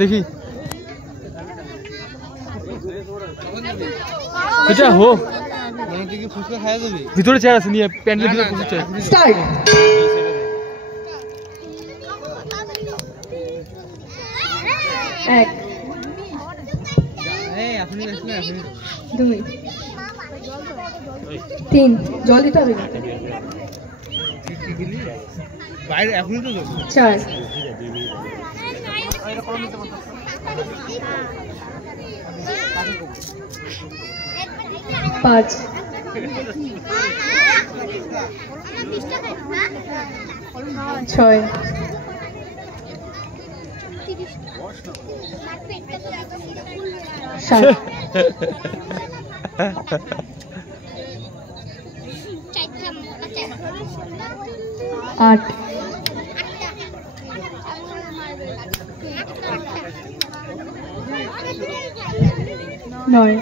দেখি এটা হো মানে তুই কি ফুচকা খাইয়া যাবি? ভিতরে চেয়ার আছে নিয়ে প্যান্ডেলের ভিতরে প্রচুর চেয়ার। স্টার্ট। এক, দুই, তিন, জল দিতে হবে বাইরে এখনই তো যাবো। চার, পাঁচ, ছয়, সাত, আট, নয়,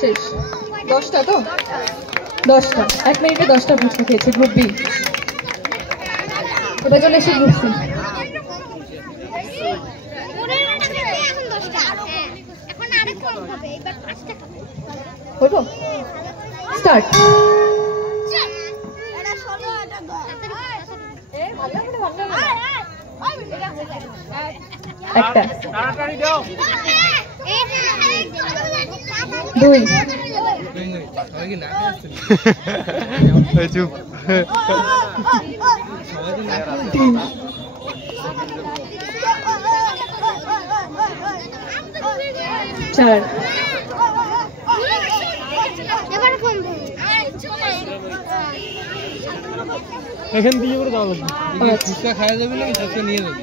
শেষ। 10টা তো 10টা 1 মিনিটে 10টা ফুচকা খেয়েছে গ্রুপ বি। এবার চলে এসে গ্রুপ সি। বলবো স্টার্ট। একটা, দুই, চুপ তিন, চার, এখান দিয়ে করে যাওয়া লাগবে। ফুচকা খাইয়া যাবি না ফুচকা নিয়ে যাবি?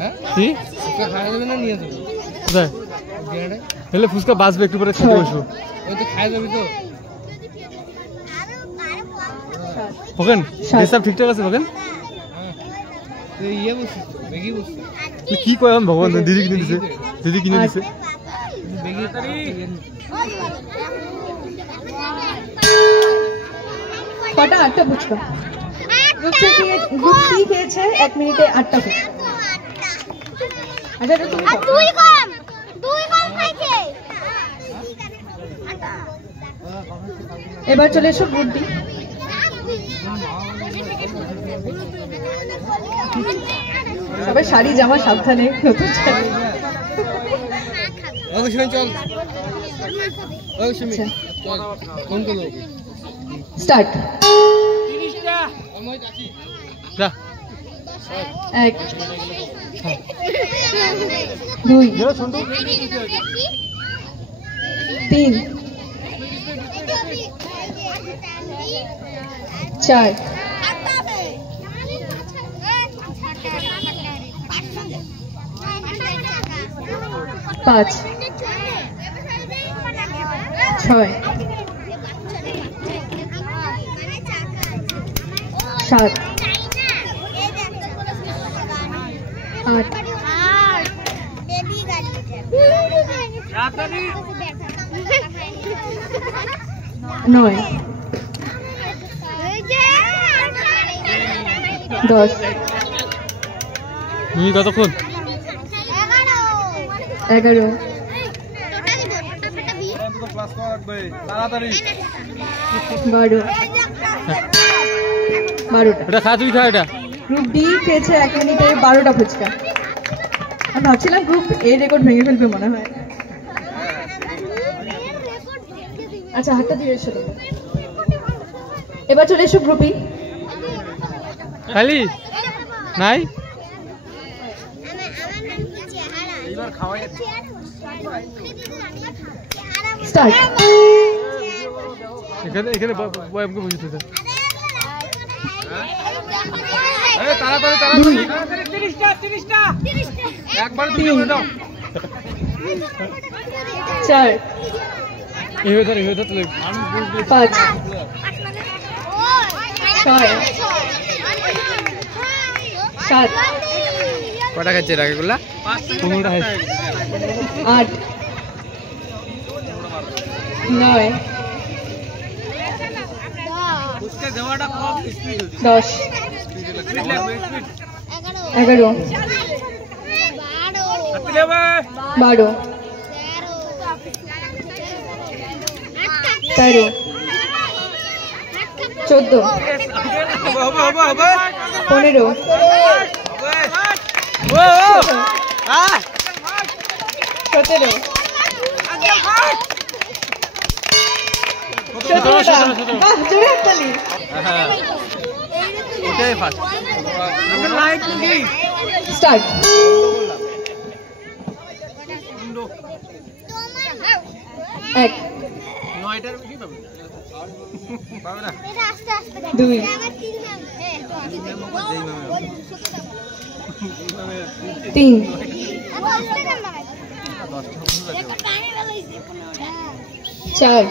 হ্যাঁ কি ফুচকা খাইয়া যাবি না নিয়ে যাবি? কোথায় হলে ফুচকা বাঁচবে একটু পরে খেতে বসবো। ওই তো খাইয়া যাবি তো? ওখান সব ঠিকঠাক আছে ওখান তুই ইয়ে বসছিস তো বেগি বসছিস কি কয় আমি ভগবান দিদি কিনে দিছে দিদি কিনে দিছে বেগি কটা? 8টা ফুচকা। গ্রুপ সি খেয়েছে 1 মিনিটে 8টা ফুচকা। আচ্ছা এটা তুমি এবার চলে এসো গ্রুপ ডি। সবাই শাড়ি জামা সাবধানে, নতুন শাড়ি। ওকে শুনে চল ওকে শুনে চল ফোন করো স্টার্ট। 30টা সময় যাচ্ছি যা 1, 2, 3, 4, 5, 6, 7, 8, 9, 10, তুমি কতক্ষণ 11, 12, 12টা। এটা খা তুই খা এটা গ্রুপ ডি খেয়েছে 1 মিনিটে 12টা ফুচকা। আমি ভাবছিলাম গ্রুপ এ রেকর্ড ভেঙে ফেলবে মনে হয়। আচ্ছা হাতটা দিয়ে এসো। এবার চলে এসো গ্রুপ ই। খালি নাই স্টার্ট। এখানে এখানে বয়ামকে বসে থাকে তাড়াতাড়ি দুই, 30টা একবারে দুটো করে দাও 4, এই হয়ে ধরে 5, 6, 7, কটা খাচ্ছে রাগেগুলা 15টা খাইছে 8, 9, 10 11 12 13 14 15 17 বাহ জোরে হাততালি স্টার্ট এক 2 3 4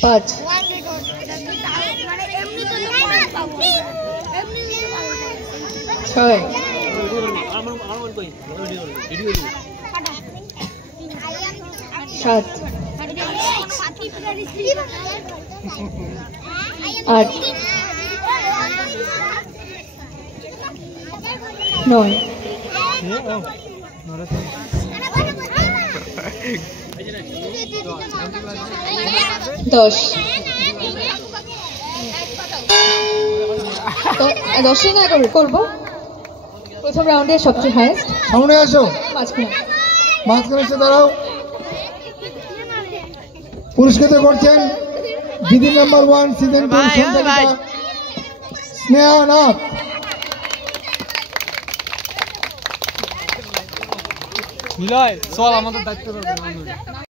5 6 7 8 9 10 10 না করবো প্রথম রাউন্ডে সবচেয়ে হাইয়েস্ট সামনে আসো মাঝখানে এসে দাঁড়াও পুরস্কৃত করছেন দিদি নাম্বার 1 সিজন 2 সঞ্চালিকা স্নেহা নাথ। নিলয় চল আমাদের দায়িত্ব